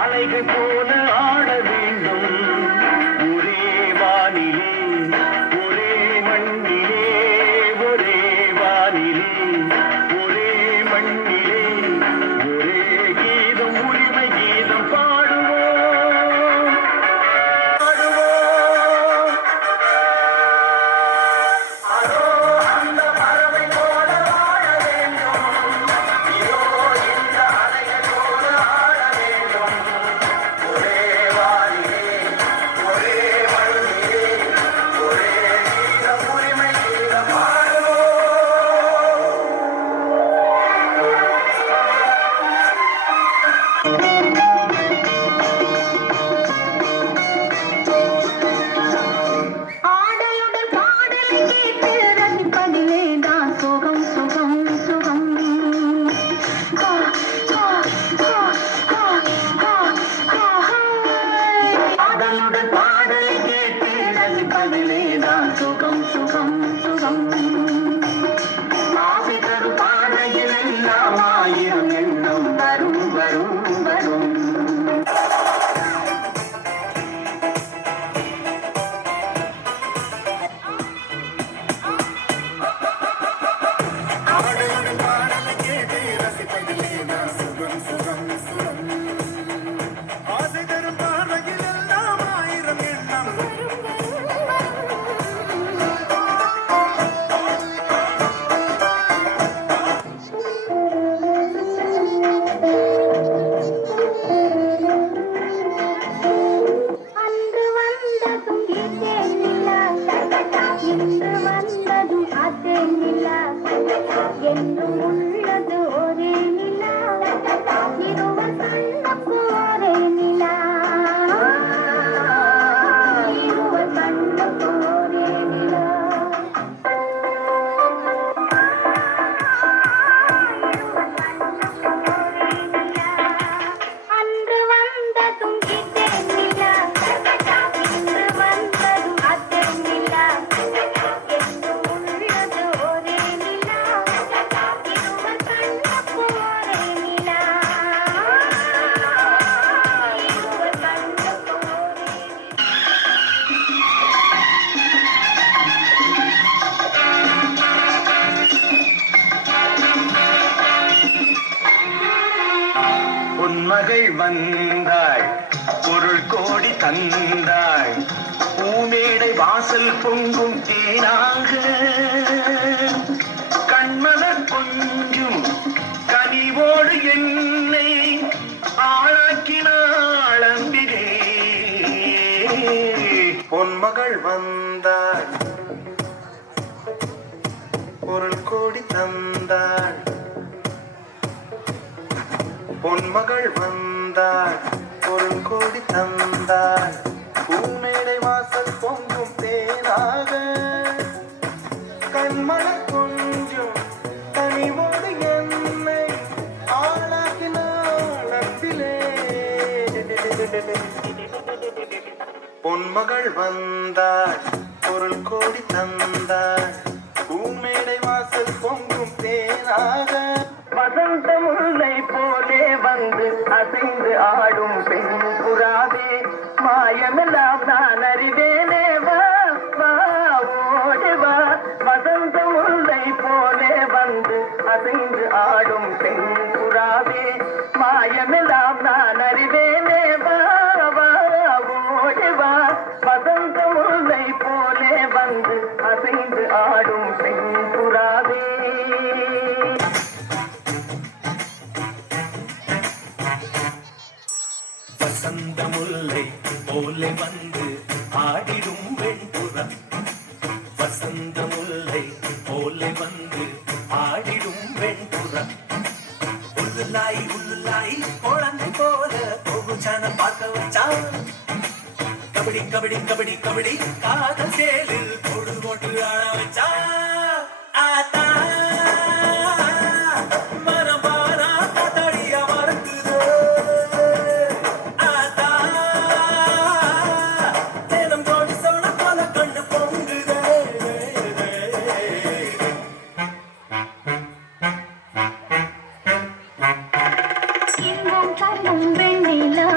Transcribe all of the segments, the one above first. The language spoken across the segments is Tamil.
அலைகள் போல ஆட வேண்டும் ஒரே வானிலே ஒரே மண்ணிலே ஒரே வானிலே ஒரே மண்ணிலே ஒரே கீதம் உரிமை கீதம் பாடுவோம் பாடுவோம் அதோ அந்த பறவை போல வாழ வேண்டும் இதோ இந்த அலைகள் போல ஆட வேண்டும் ஒரே வானிலே ஒரே மண்ணிலே ஒரே கீதம் உரிமை கீதம் பாடுவோம் ஆடலுடன் பாடலை கேட்டு ரசிப்பதிலே தான் சுகம் சுகம் சுகம் ஆ, ஆ, ஆ, ஆ, ஆ, ஆ, ஹாய். ஆடலுடன் பாடலை கேட்டு ரசிப்பதிலே தான் சுகம் சுகம் சுகம் ஆசை தரும் பாதையில் எல்லாம் ஆயிரம் எண்ணம் வரும் வரும் வரும் ஆடலுடன் பாடலை கேட்டு ரசிப்பதிலே தான் சுகம் சுகம் சுகம் ஆசை தரும் பார்வையில் எல்லாம் ஆயிரம் எண்ணம் அன்று வந்ததும் இதே நிலா இன்று வந்ததும் அதே நிலா என்றும் உள்ளது ஒரே நிலா இருவர் கண்ணுக்கு ஒரே நிலா இருவர் கண்ணுக்கு ஒரே நிலா அன்று வந்ததும் இதே நிலா இன்று வந்ததும் அதே நிலா என்றும் உள்ளது ஒரே நிலா இருவர் கண்ணுக்கு ஒரே நிலா இருவர் கண்ணுக்கு ஒரே நிலா பொன்மகள் வந்தாள் பொருள் கோடி தந்தாள் பூமேடை வாசல் பொங்கும் தேனாக கண்மலர் கொஞ்சும் கனிவோடு என்னை ஆளாக்கினாள் அன்பிலே பொன்மகள் வந்தாள் பொருள் கோடி தந்தாள் பொன்மகள் வந்தாள் பொருள் கோடி தந்தாள் பூமேடை வாசல் பொங்கும் தேனாக கண்மலர் கொஞ்சும் கனிவோடு என்னை ஆளாக்கினாள் அன்பிலே பொன்மகள் வந்தாள் பொருள் கோடி தந்தாள் பூமேடை வாசல் பொங்கும் தேனாக வசந்த முல்லை போலே வந்து அசைந்து ஆடும் பெண் புறாவே மாயமெல்லாம் நான் அறிவேனே வா வா ஓடி வா வசந்த முல்லை போலே வந்து அசைந்து ஆடும் பெண் புறாவே மாயமெல்லாம் நான் அறிவேனே வா வா ஓடி வா வசந்த முல்லை போலே வந்து அசைந்து ஆடும் பெண் புறாவே வசந்த முல்லை போலே வந்து ஆடிடும் வெண்புறம் வசந்த முல்லை போலே வந்து ஆடிடும் வெண்புறம் உள்ளுலாய் குழந்தை போல போகுச்சான பார்க்க வச்சா கபடி கபடி கபடி கபடி காதல் சேலில் பொழுது போட்டு ஆட வச்சா ஆத்தா மரபாரா தடியா மறக்குதோ ஆத்தா தேனம் தோடி சொன்ன போல கண்ணு பொங்குதே இன்பம் தரும் வெண்ணிலா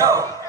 Yo!